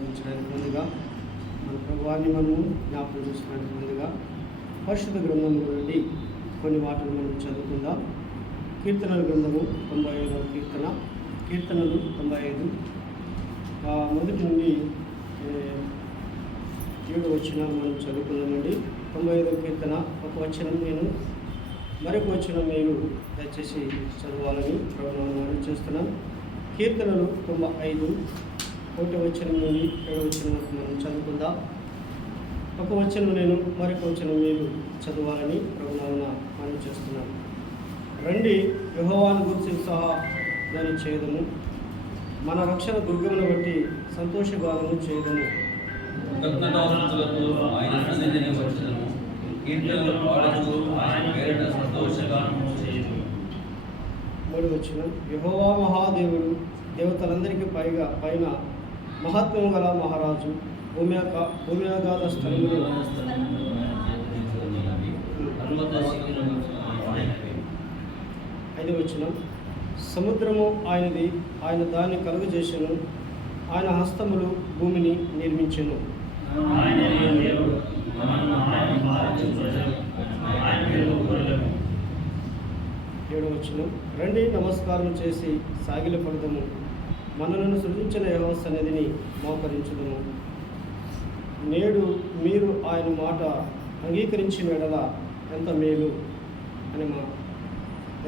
ఆరాధించడానికి ముందుగా మన ప్రభువాన్ని మనము జ్ఞాపకం చేసుకోవడానికి ముందుగా పరిశుద్ధ గ్రంథంలో నుండి కొన్ని మాటలు మనం చదువుకుందాం. కీర్తనల గ్రంథము 95వ కీర్తనలు 95 మొదటి నుండి 7వ వచనాలు మనం చదువుకుందామండి. 95వ కీర్తన ఒక వచనం నేను, మరొక వచనం మీరు దయచేసి చదవాలని ప్రభువును మనం చేస్తున్నాం. కీర్తనలు 95 1వ వచనం నుండి 7వ వచనం వరకు మనం చదువుకుందాం. ఒక వచనం నేను, మరొక వచనం మీరు చదవాలని ప్రభువును మనం చేస్తున్నాం. రండి, యెహోవాను గురించి ఉత్సాహధ్వని చేయదము, మన రక్షణ దుర్గమును బట్టి సంతోషగానము చేయదము. మూడవ వచనం, యెహోవా మహాదేవుడు, దేవతలందరికీ పైన మహత్వము గల మహారాజు, భూమ్యాగాధ స్థలములు. 5వ వచనం, సముద్రము ఆయనది, ఆయన దాన్ని కలుగజేసెను, ఆయన హస్తములు భూమిని నిర్మించెను. 7వ వచనం, రండి నమస్కారం చేసి సాగిలపడదము, మనలను సృజించిన యెహోవా సన్నిధిని మోకరించుదము. నేడు మీరు ఆయన మాట అంగీకరించిన ఎడల ఎంత మేలు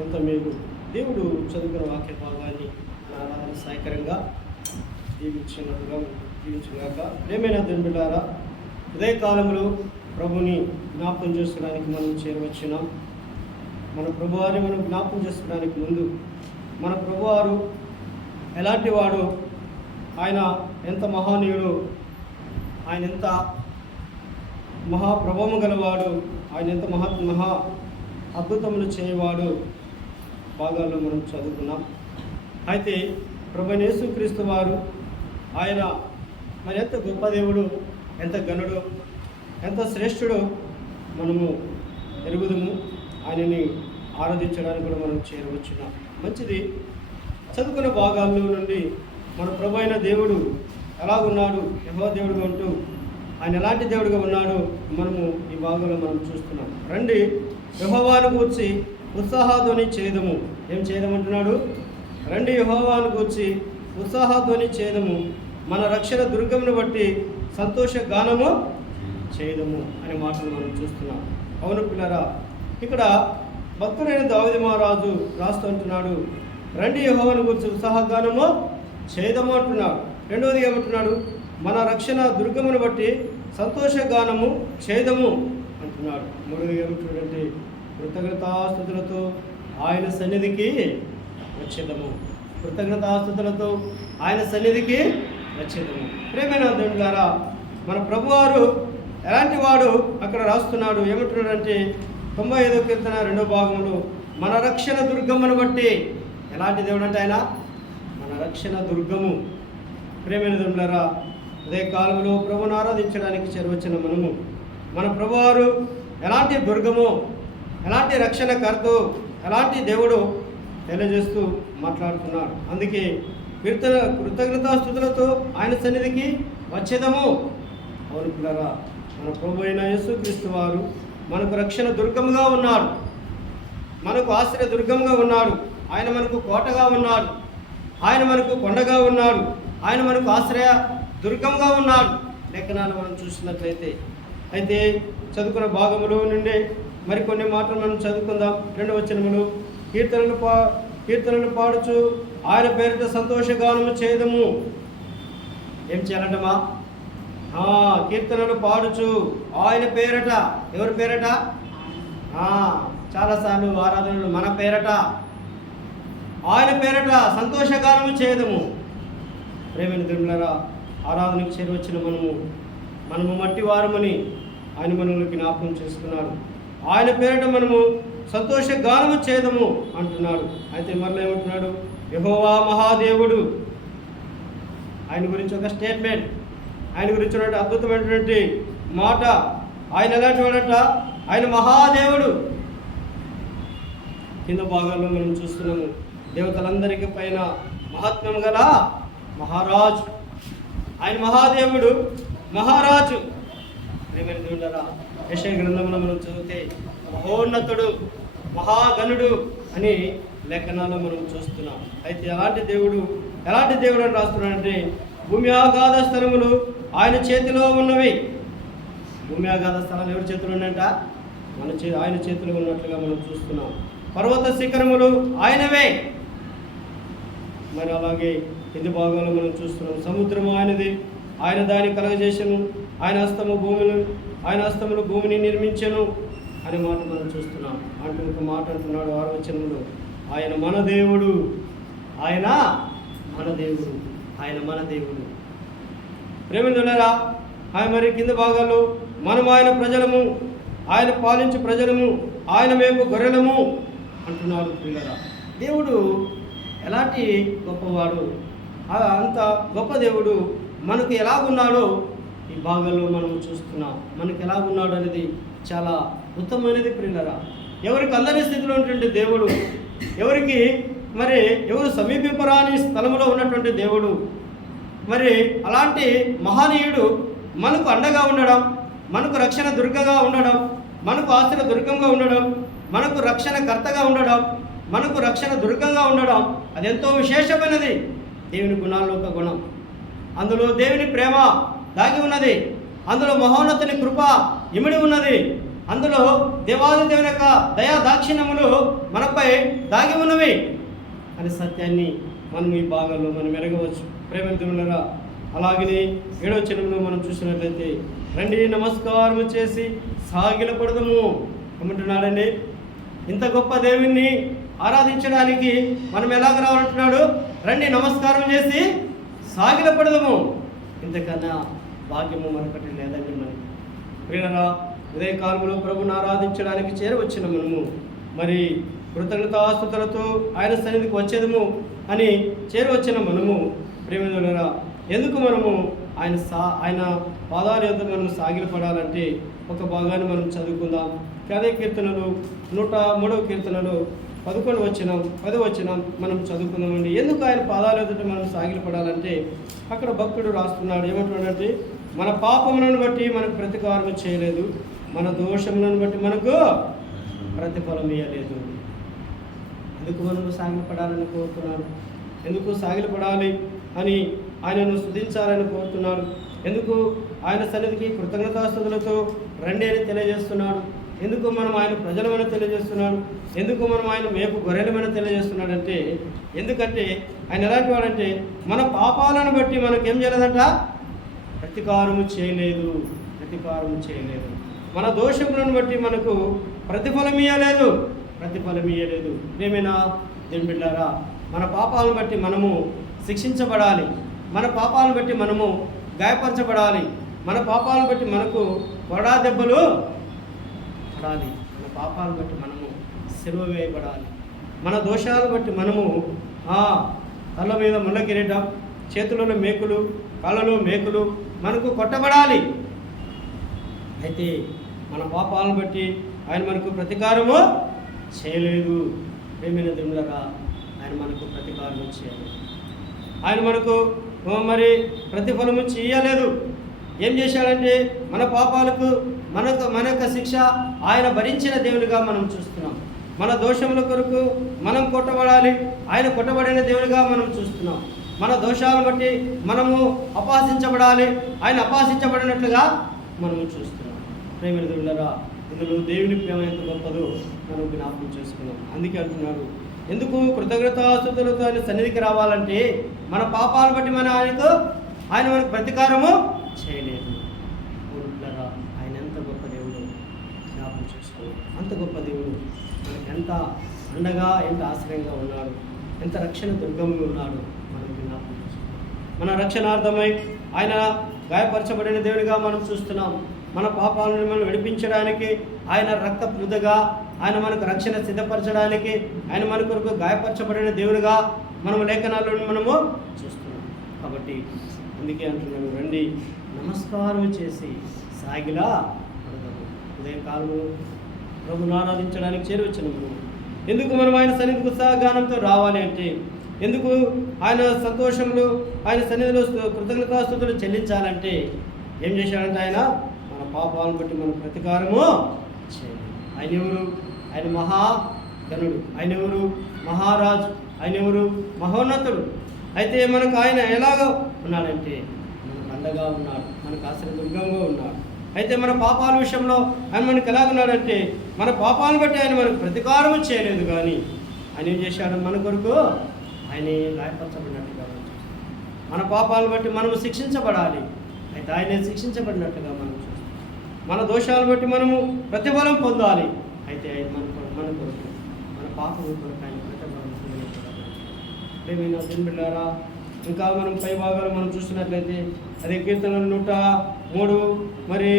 ఎంత మేలు. దేవుడు చదువుకున్న వాక్య భాగాన్ని ఆరాధన సహాయకరంగా దీవించుగాక. ప్రేమైన దేవుని బిడ్డలారా, ఉదయకాలంలో ప్రభుని జ్ఞాపకం చేసుకోవడానికి మనం చేరవచ్చున్నాం. మన ప్రభువారిని మనం జ్ఞాపకం చేసుకోవడానికి ముందు మన ప్రభువారు ఎలాంటి వాడు, ఆయన ఎంత మహానీయుడు, ఆయన ఎంత మహాప్రభావం గలవాడు, ఆయన ఎంత మహా అద్భుతములు చేయవాడు భాగాల్లో మనం చదువుకున్నాం. అయితే ప్రభువైన యేసుక్రీస్తు వారు ఆయన మరి ఎంత గొప్ప దేవుడు, ఎంత ఘనుడు, ఎంత శ్రేష్ఠుడు మనము ఎరుగుదము. ఆయనని ఆరాధించడానికి కూడా మనం చేరవచ్చున్నాం. మంచిది. చదువుకున్న భాగాల్లో నుండి మన ప్రభు అయిన దేవుడు ఎలాగున్నాడు, యెహోవా దేవుడుగా ఉంటూ ఆయన ఎలాంటి దేవుడుగా ఉన్నాడు మనము ఈ భాగంలో మనం చూస్తున్నాం. రండి, యెహోవాను గూర్చి ఉత్సాహధ్వని చేయదము. ఏం చేయదమంటున్నాడు? రండి, యెహోవాను గూర్చి ఉత్సాహధ్వని చేయదము, మన రక్షణ దుర్గమును బట్టి సంతోష గానము చేయదము అనే మాటలు మనం చూస్తున్నాం. అవును పిల్లరా, ఇక్కడ భక్తుడైన దావీదు మహారాజు రాస్తూ అంటున్నాడు, రండి యెహోవాను గురించి ఉత్సాహగానము చేయదము అంటున్నాడు. రెండవది ఏమంటున్నాడు? మన రక్షణ దుర్గమును బట్టి సంతోషగానము చేయదము అంటున్నాడు. మూడవది ఏమంటున్నాడంటే, కృతజ్ఞతాస్తుతులతో ఆయన సన్నిధికి వచ్చేదము. కృతజ్ఞతాస్తుతులతో ఆయన సన్నిధికి వచ్చేదము. ప్రేమైన దేవులారా, మన ప్రభువారు ఎలాంటి వాడు అక్కడ రాస్తున్నాడు. ఏమంటున్నాడంటే 95వ కీర్తన 2వ భాగంలో, మన రక్షణ దుర్గమును బట్టి. ఎలాంటి దేవుడు అంటే ఆయన మన రక్షణ దుర్గము. ప్రేమైన దేవులారా, అదే కాలంలో ప్రభువును ఆరాధించడానికి చేరవచ్చిన మనము మన ప్రభువారు ఎలాంటి దుర్గము, ఎలాంటి రక్షణకర్త, ఎలాంటి దేవుడు తెలియజేస్తూ మాట్లాడుతున్నాడు. అందుకే కృతజ్ఞతాస్తుతులతో ఆయన సన్నిధికి వచ్చేదము. అవును పిల్లరా, మన ప్రభు అయిన యేసుక్రీస్తు వారు మనకు రక్షణ దుర్గముగా ఉన్నాడు, మనకు ఆశ్రయ దుర్గంగా ఉన్నాడు, ఆయన మనకు కోటగా ఉన్నాడు, ఆయన మనకు కొండగా ఉన్నాడు, ఆయన మనకు ఆశ్రయ దుర్గంగా ఉన్నాడు. లేఖనాలు మనం చూసినట్లయితే అయితే చదువుకున్న భాగములో నుండి మరికొన్ని మాటలు మనం చదువుకుందాం. 2వ వచనములు, కీర్తనలు పాడుచు ఆయన పేరిట సంతోషగానము చేయదము. ఏం చేయాలంటమా? కీర్తనలు పాడుచు ఆయన పేరట. ఎవరి పేరట? చాలాసార్లు ఆరాధనలు మన పేరట, ఆయన పేరట సంతోషగానము చేయదము. ప్రేమైన దేవులారా, ఆరాధనకు చేరవచ్చిన మనము మట్టి వారమని ఆయన మనల్ని జ్ఞాపకం చేసుకున్నాడు. ఆయన పేరట మనము సంతోషగానము చేయదము అంటున్నాడు. అయితే మరలా ఏమంటున్నాడు? యెహోవా మహాదేవుడు. ఆయన గురించి ఒక స్టేట్మెంట్, ఆయన గురించి అద్భుతమైనటువంటి మాట. ఆయన ఎలాంటి వాడట? ఆయన మహాదేవుడు. కింద భాగాల్లో మనం చూస్తున్నాము, దేవతలందరికీ పైన మహాత్మ్యం గల మహారాజు. ఆయన మహాదేవుడు, మహారాజు. ప్రియమైన దేవులారా, యెషయా గ్రంథంలో మనం చదివితే మహోన్నతుడు, మహాగణుడు అని లేఖనాల్లో మనం చూస్తున్నాం. అయితే ఎలాంటి దేవుడు అని రాస్తున్నాడంటే, భూమి ఆగాధ స్థలములు ఆయన చేతిలో ఉన్నవి. భూమి ఆగాధ స్థలాలు ఎవరి చేతిలో ఉన్నాయంట? ఆయన చేతిలో ఉన్నట్లుగా మనం చూస్తున్నాం. పర్వత శిఖరములు ఆయనవే. మరి అలాగే కింది భాగంలో మనం చూస్తున్నాం, సముద్రము ఆయనది, ఆయన దాన్ని కలగజేసను, ఆయన హస్తములు భూమిని నిర్మించను అనే మాట మనం చూస్తున్నాం. అంటూ ఒక మాట అంటున్నాడు 6వ వచనంలో, ఆయన మన దేవుడు, ఆయన మన దేవుడు. ప్రేమితులారా, ఆయన మరి కింద భాగాల్లో మనం ఆయన ప్రజలము, ఆయన పాలించే ప్రజలము, ఆయన మేపు గొర్రెలము అంటున్నాడు. ప్రియులారా, దేవుడు ఎలాంటి గొప్పవాడు, అంత గొప్ప దేవుడు మనకు ఎలాగున్నాడో ఈ భాగంలో మనం చూస్తున్నాం. మనకు ఎలాగున్నాడు అనేది చాలా ఉత్తమమైనది. ప్రియులారా, ఎవరికి అందని స్థితిలో ఉన్నటువంటి దేవుడు, ఎవరు సమీపింపరాని స్థలంలో ఉన్నటువంటి దేవుడు, మరి అలాంటి మహనీయుడు మనకు అండగా ఉండడం, మనకు రక్షణ దుర్గగా ఉండడం, మనకు ఆశ్రయ దుర్గంగా ఉండడం, మనకు రక్షణ కర్తగా ఉండడం, మనకు రక్షణ దుర్గంగా ఉండడం అది ఎంతో విశేషమైనది. దేవుని గుణాల్లో ఒక గుణం, అందులో దేవుని ప్రేమ దాగి ఉన్నది, అందులో మహోన్నతుని కృప ఇమిడి ఉన్నది, అందులో దేవాది దేవుని యొక్క దయా దాక్షిణ్యములు మనపై దాగి ఉన్నవి అనే సత్యాన్ని మనం ఈ భాగంలో మనం ఎరగవచ్చు. ప్రేమితులారా, అలాగే 7వ వచనంలో మనం చూసినట్లయితే, రండి నమస్కారం చేసి సాగిలపడదము ఏమంటున్నాడండి. ఇంత గొప్ప దేవుణ్ణి ఆరాధించడానికి మనం ఎలాగ రావాలంటున్నాడు? రండి నమస్కారం చేసి సాగిలపడదము. ఇంతకన్నా భాగ్యము మరొకటి లేదండి. మనకి ప్రియులారా, ఉదయకాలంలో ప్రభుని ఆరాధించడానికి చేరవచ్చిన మనము మరి కృతజ్ఞతాస్తుతులతో ఆయన సన్నిధికి వచ్చేదము అని చేరవచ్చిన మనము ప్రేమితులారా, ఎందుకు మనము ఆయన పాదాల యొద్ద మనం సాగిలపడాలంటే ఒక భాగాన్ని మనం చదువుకుందాం. అదే కీర్తనలు 103వ కీర్తనలు 10వ వచనం మనం చదువుకుందామండి. ఎందుకు ఆయన పాదాల యొద్ద మనం సాగిలపడాలంటే అక్కడ భక్తుడు రాస్తున్నాడు, ఏమంటున్నాడంటే, మన పాపములను బట్టి మనకు ప్రతీకారం చేయలేదు, మన దోషములను బట్టి మనకు ప్రతిఫలం ఇవ్వలేదు. ఎందుకు మనం సాగిలపడాలని కోరుతున్నాడు? ఎందుకు సాగిలపడాలి అని ఆయనను స్తుతించాలని కోరుతున్నాడు? ఎందుకు ఆయన సన్నిధికి కృతజ్ఞతాస్తుతులతో రండి అని తెలియజేస్తున్నాడు? ఎందుకు మనం ఆయన ప్రజలమని తెలియజేస్తున్నాడు? ఎందుకు మనం ఆయన మేపు గొర్రెలమని తెలియజేస్తున్నాడంటే, ఎందుకంటే ఆయన ఎలాంటి వాడంటే మన పాపాలను బట్టి మనకేం చేయలేదంట? ప్రతీకారము చేయలేదు. మన దోషములను బట్టి మనకు ప్రతిఫలం ఇవ్వలేదు. ఏమైనా దేవుని బిడ్డలారా, మన పాపాలను బట్టి మనము శిక్షించబడాలి, మన పాపాలను బట్టి మనము గాయపరచబడాలి, మన పాపాలను బట్టి మనకు కొరడా దెబ్బలు పడాలి, మన పాపాలను బట్టి మనము సెలవు వేయబడాలి, మన దోషాలను బట్టి మనము తల మీద ముళ్ళ కిరీటం, చేతులలో మేకులు, కాళ్ళలో మేకులు మనకు కొట్టబడాలి. అయితే మన పాపాలను బట్టి ఆయన మనకు ప్రతీకారము చేయలేదు. ప్రేమైన దేవులారా, ఆయన మనకు ప్రతీకారం చేయలేదు, ఆయన మనకు మరి ప్రతిఫలము చేయలేదు. ఏం చేశాడంటే మన పాపాలకు మన యొక్క శిక్ష ఆయన భరించిన దేవునిగా మనం చూస్తున్నాం. మన దోషముల కొరకు మనం కొట్టబడాలి, ఆయన కొట్టబడిన దేవునిగా మనం చూస్తున్నాం. మన దోషాలను బట్టి మనము అపహసించబడాలి, ఆయన అపహసించబడినట్లుగా మనము చూస్తున్నాం. ప్రేమైన దేవులారా, ఇందులో దేవుని ప్రేమ ఎంత గొప్పదో మనం జ్ఞాపకం చేసుకున్నాం. అందుకే అంటున్నాడు, ఎందుకు కృతజ్ఞతాస్తుతులతో ఆయన సన్నిధికి రావాలంటే మన పాపాలను బట్టి ఆయన మనకు ప్రతీకారము చేయలేదు. ఆయన ఎంత గొప్ప దేవుడు జ్ఞాపకం చేసుకోవాలి. అంత గొప్ప దేవుడు మనకి ఎంత అండగా, ఎంత ఆశ్రయంగా ఉన్నాడు, ఎంత రక్షణ దుర్గంగా ఉన్నాడు మనకి జ్ఞాపకం చేసుకోవాలి. మన రక్షణార్థమై ఆయన గాయపరచబడిన దేవునిగా మనం చూస్తున్నాం. మన పాపాలను మనం విడిపించడానికి ఆయన రక్త మృదగా, ఆయన మనకు రక్షణ సిద్ధపరచడానికి ఆయన మన కొరకు గాయపరచబడిన దేవునిగా మనము లేఖనాల్లో మనము చూస్తున్నాం. కాబట్టి అందుకే అంటున్నాను, రండి నమస్కారం చేసి సాగిలా పడదాము. ఉదయకాలంలో ప్రభుని ఆరాధించడానికి చేరువచ్చిన మనం ఎందుకు మనం ఆయన సన్నిధికి ఉత్సాహగానంతో రావాలి అంటే, ఎందుకు ఆయన సంతోషంలో ఆయన సన్నిధిలో కృతజ్ఞతాస్తుతులు చెల్లించాలంటే ఏం చేశాడంటే ఆయన మన పాపాలను బట్టి మనం ప్రతీకారము చేయాలి. ఆయన ఎవరు? ఆయన మహాగణుడు, ఆయన ఎవరు? మహారాజు, ఆయన ఎవరు? మహోన్నతుడు. అయితే మనకు ఆయన ఎలాగో ఉన్నాడంటే మనకు అండగా ఉన్నాడు, మనకు ఆశ్రయదుర్గంగా ఉన్నాడు. అయితే మన పాపాల విషయంలో ఆయన మనకు ఎలాగున్నాడంటే మన పాపాలను బట్టి ఆయన మనకు ప్రతీకారం చేయలేదు, కానీ ఆయన ఏం చేశాడు? మన కొరకు ఆయన గాయపరచబడినట్టుగా మన పాపాలను బట్టి మనము శిక్షించబడాలి. అయితే ఆయనే శిక్షించబడినట్టుగా మనం చూస్తాం. మన దోషాలను బట్టి మనము ప్రతిఫలం పొందాలి. అయితే మన కొరకు మన పాపం కొరకు ఆయన ప్రతిఫలం పొందినట్టుగా బిడ్డారా. ఇంకా మనం పై భాగాలు మనం చూస్తున్నట్లయితే అదే కీర్తనలు 103 మరి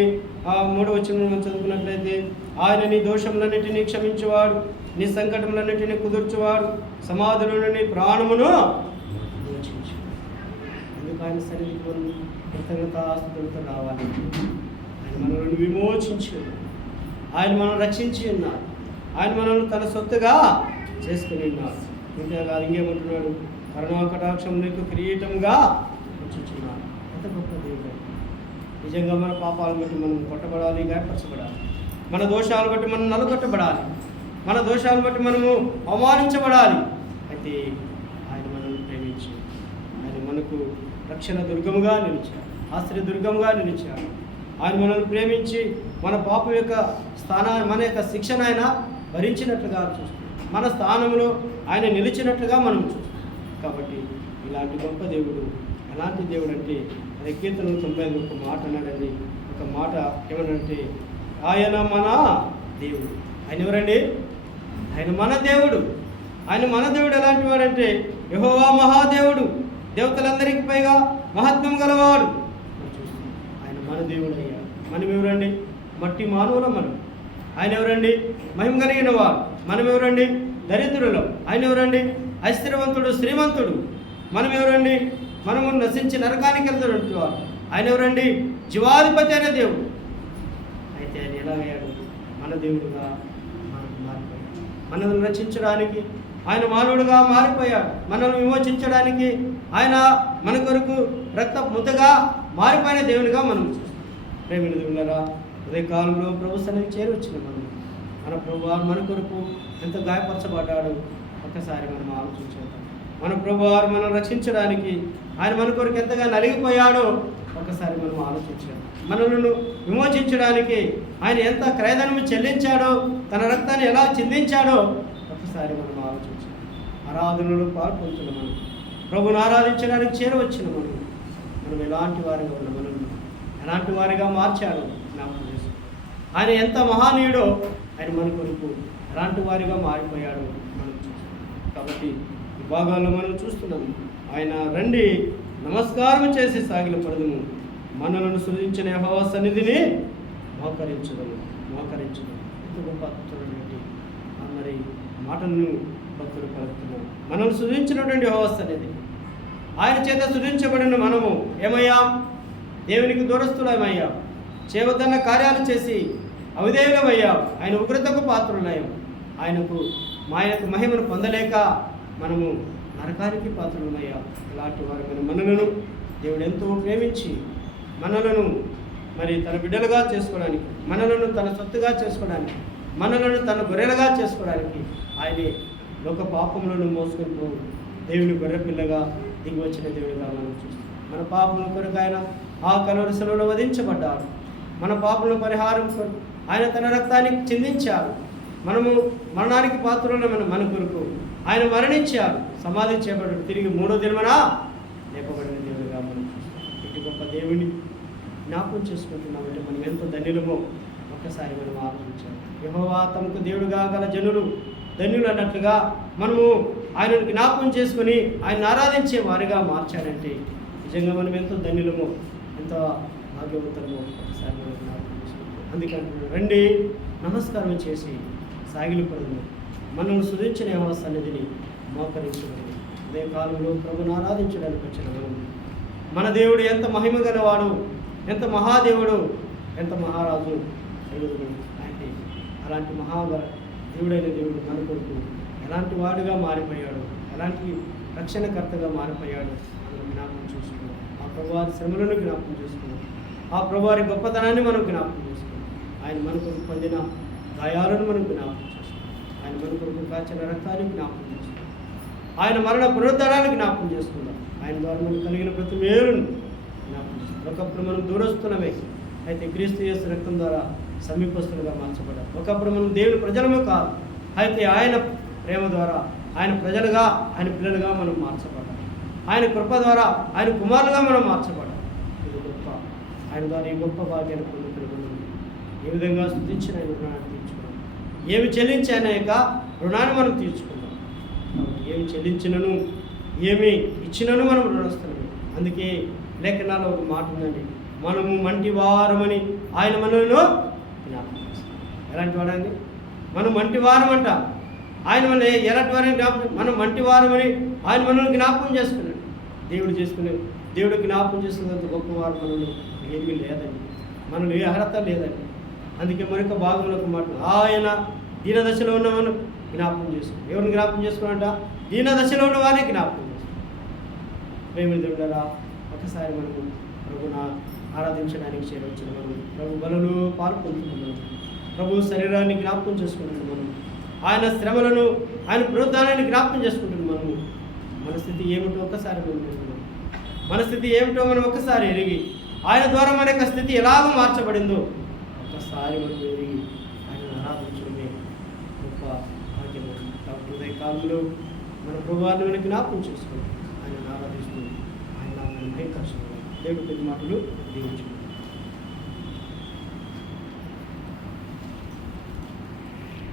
3 వచనం మనం చదువుకున్నట్లయితే ఆయన నీ దోషములన్నిటినీ క్షమించేవాడు, నీ సంకటములన్నిటినీ కుదుర్చువాడు, సమాధులను నీ ప్రాణమును మోచించు. ఎందుకు ఆయన సన్నిధికి మనం కృతజ్ఞతాస్తుతులతో రావాలి. ఆయన మనల్ని విమోచించి ఉన్నాడు, ఆయన మనల్ని రక్షించి ఉన్నాడు, ఆయన మనల్ని తన సొత్తుగా చేసుకుని ఉన్నాడు. ఇంతేకాదు ఇంకేమంటున్నాడు? కరుణా కటాక్షం నీకు కిరీటంగా ఉంచుచున్నాడు. ఎంత గొప్ప దేవుడు! నిజంగా మన పాపాలను బట్టి మనం కొట్టబడాలి, గాయపరచబడాలి. మన దోషాలను బట్టి మనం నలగొట్టబడాలి, మన దోషాలను బట్టి మనము అవమానించబడాలి. అయితే ఆయన మనల్ని ప్రేమించి ఆయన మనకు రక్షణ దుర్గముగా నిలిచాడు, ఆశ్రయ దుర్గముగా నిలిచాడు. ఆయన మనల్ని ప్రేమించి మన పాపం యొక్క స్థానాన్ని, మన యొక్క శిక్షణ ఆయన భరించినట్లుగా చూస్తాం. మన స్థానంలో ఆయన నిలిచినట్లుగా మనం చూస్తాం. కాబట్టి ఇలాంటి గొప్ప దేవుడు ఎలాంటి దేవుడు అంటే అదే కీర్తనలు 95 ఒక మాట అన్నాడండి. ఒక మాట ఏమనంటే ఆయన మన దేవుడు. ఆయన ఎవరండి? ఆయన మన దేవుడు. ఆయన మన దేవుడు ఎలాంటి వాడంటే యెహోవా మహాదేవుడు, దేవతలందరికీ పైగా మహత్వం గలవాడు. ఆయన మన దేవుడు అయ్యాడు. మనం ఎవరండి? మట్టి మానవులం మనం. ఆయన ఎవరండి? మహిమ కలిగిన వాడు. మనం ఎవరండి? దరిద్రులం. ఆయన ఎవరండి? ఐశ్వర్యవంతుడు, శ్రీమంతుడు. మనం ఎవరండి? మనము నశించి నరకానికి వెళ్తున్నట్టు వాడు. ఆయన ఎవరండి? జీవాధిపతి అనే దేవుడు. అయితే ఆయన ఎలాగయ్యాడు? మన దేవుడుగా మనకు మారిపోయాడు. మనల్ని రక్షించడానికి ఆయన మానవుడుగా మారిపోయాడు. మనల్ని విమోచించడానికి ఆయన మన కొరకు రక్త ముద్దగా మారిపోయిన దేవునిగా మనం చూస్తాం. ప్రేమిన దేవులారా, అదే కాలంలో ప్రభు సన్నిధికి చేరొచ్చిన మన ప్రభు మన కొరకు ఎంత గాయపరచబడ్డాడు ఒక్కసారి మనం ఆలోచించాం. మన ప్రభు మనం రక్షించడానికి ఆయన మన కొరకు ఎంతగా నలిగిపోయాడో ఒక్కసారి మనం ఆలోచించాం. మనలను విమోచించడానికి ఆయన ఎంత క్రయధనము చెల్లించాడో, తన రక్తాన్ని ఎలా చిందించాడో ఒక్కసారి మనం ఆలోచించాం. ఆరాధనలో పాల్పొందుతున్న మనం, ప్రభుని ఆరాధించడానికి చేరవచ్చిన మనం ఎలాంటి వారిగా ఉన్న మనల్ని ఎలాంటి వారిగా మార్చాడో జ్ఞాపకం చేసుకో. ఆయన ఎంత మహానీయుడో ఆయన మన కొరకు ఎలాంటి వారిగా మారిపోయాడో మనం చూస్తాం. కాబట్టి ఈ భాగాల్లో మనం చూస్తున్నాము. ఆయన రండి నమస్కారం చేసి సాగిల పడదుము, మనలను సృజించిన యెహోవా సన్నిధిని మోకరించదము. ఎంత గొప్ప అద్భుతమైనటువంటి మరి మాటలను భక్తులు పలుకుతున్నారు. మనల్ని సృజించినటువంటి యెహోవా సన్నిధి, ఆయన చేత సృజించబడిన మనము ఏమయ్యాం? దేవునికి దూరస్తులమయ్యాం. చేయవద్దన్న కార్యాలు చేసి అవిధేయులమయ్యాం. ఆయన ఉగ్రతకు పాత్రులయ్యాం. ఆయనకు మహిమను పొందలేక మనము నరకానికి పాత్రులమయ్యాం. ఇలాంటి వారి మనలను దేవుడు ఎంతో ప్రేమించి మనలను మరి తన బిడ్డలుగా చేసుకోవడానికి, మనలను తన సొత్తుగా చేసుకోవడానికి, మనలను తన గొర్రెలుగా చేసుకోవడానికి ఆయనే లోక పాపములను మోసుకుంటూ దేవుని గొర్రెపిల్లగా దిగి వచ్చిన దేవుడిగా మనం చూస్తాం. మన పాపముల కొరకు ఆయన ఆ కలువరి శిలువలో వధించబడ్డాడు. మన పాపముల పరిహారం ఆయన తన రక్తాన్ని చిందించాడు. మనము మరణానికి పాత్రులమైన మన కొరకు ఆయన మరణించాడు, సమాధి చేయబడ్డాడు, తిరిగి 3వ దినమున లేపబడిన దేవుడిగా మనం చూస్తాం. ఇటు గొప్ప దేవుని జ్ఞాపకం చేసుకుంటున్నామంటే మనం ఎంతో ధన్యులమో ఒక్కసారి మనం ఆలోచించాలి. యెహోవా తమకు దేవుడుగా గల జనులు ధన్యులు అన్నట్లుగా మనము ఆయనను జ్ఞాపకం చేసుకుని ఆయన ఆరాధించే వారిగా మార్చాడంటే నిజంగా మనం ఎంతో ధన్యులమో, ఎంతో భాగ్యవంతులమో ఒకసారి మనం జ్ఞాపకం చేసుకుంటాం. అందుకంటే రండి నమస్కారం చేసి సాగిలి పడును, మనల్ని సృజించిన యెహోవా సన్నిధిని మోకరించబడి అదే కాలంలో ప్రభుని ఆరాధించడానికి వచ్చిన మన దేవుడు ఎంత మహిమ గలవాడు, ఎంత మహాదేవుడు, ఎంత మహారాజు అయితే అలాంటి దేవుడైన దేవుడు మన కొరకు ఎలాంటి వాడుగా మారిపోయాడు, ఎలాంటి రక్షణకర్తగా మారిపోయాడు. మనం జ్ఞాపకం చేసుకున్నాం. ఆ ప్రభువారి శ్రమలను జ్ఞాపకం చేసుకున్నాం. ఆ ప్రభువారి గొప్పతనాన్ని మనం జ్ఞాపకం చేసుకున్నాం. ఆయన మన కొరకు పొందిన గాయాలను మనం జ్ఞాపకం చేసుకున్నాం. ఆయన మన కొరకు కాచిన రక్తాన్ని జ్ఞాపకం చేసుకున్నాం. ఆయన మరణ పునరుద్ధరణాన్ని జ్ఞాపకం చేసుకున్నాం. ఆయన ద్వారా మనకు కలిగిన ప్రతి మేలును జ్ఞాపకం చేసుకున్నాం. ఒకప్పుడు మనం దూరస్తున్నమే, అయితే క్రీస్తు యేసు రక్తం ద్వారా సమీపస్తులుగా మార్చబడ్డాం. ఒకప్పుడు మనం దేవుని ప్రజలమే కాదు, అయితే ఆయన ప్రేమ ద్వారా ఆయన ప్రజలుగా, ఆయన పిల్లలుగా మనం మార్చబడ్డాం. ఆయన కృప ద్వారా ఆయన కుమారులుగా మనం మార్చబడ్డాం. ఇది గొప్ప, ఆయన ద్వారా ఈ గొప్ప భాగ్యాన్ని పొందుతున్న ఏ విధంగా స్తుతించిన ఆయన రుణాన్ని తీర్చుకున్నాం. ఏమి చెల్లించి ఆయన యొక్క రుణాన్ని మనం తీర్చుకున్నాం. కాబట్టి ఏమి చెల్లించినను ఏమి ఇచ్చినను మనం రుణస్తున్నాము. అందుకే లేఖనాల్లో ఒక మాట ఉందండి, మనము మంటి వారమని ఆయన మనలో జ్ఞాపకం చేస్తాం. ఎలాంటి వాడండి? మనం మంటి వారం అంట. ఆయన మన ఎలాంటి వారని జ్ఞాపకం, మనం మంటి వారమని ఆయన మనల్ని జ్ఞాపకం చేసుకున్నాడు. దేవుడు జ్ఞాపకం చేసుకున్నంత గొప్పవారు మనలో ఏమీ లేదండి. మనలో ఏ అర్హత లేదండి. అందుకే మరొక భాగంలో ఒక మాట, ఆయన దీనదశలో ఉన్నవారు జ్ఞాపకం చేసుకున్నాం. ఎవరిని జ్ఞాపకం చేసుకున్నాడంట? దీనదశలో ఉన్న వారిని జ్ఞాపకం చేసుకున్నాం. ప్రేమిద్రులారా, ఒకసారి మనము ప్రభుని ఆరాధించడానికి చేరవచ్చిన మనం ప్రభు బలులు పాల్పొందుతున్నాం. ప్రభు శరీరాన్ని జ్ఞాపకం చేసుకుంటున్నాం. మనం ఆయన శ్రమలను, ఆయన పునరుద్ధానాన్ని జ్ఞాపకం చేసుకుంటున్నాం. మనము మన స్థితి ఏమిటో ఒక్కసారి మనం మన స్థితి ఏమిటో మనం ఒక్కసారి ఎరిగి, ఆయన ద్వారా మన యొక్క స్థితి ఎలాగో మార్చబడిందో ఒక్కసారి మనం ఎరిగి ఆయన ఆరాధించడమే గొప్ప భాగ్యం. కాబట్టి ఉదయకాలంలో మన ప్రభువాన్ని మనం జ్ఞాపకం చేసుకుని ఆయన ఆరాధిస్తూ ఆయన నామాన్ని మహిమపరచాలి. దేవుడి మాటలు దీవించు.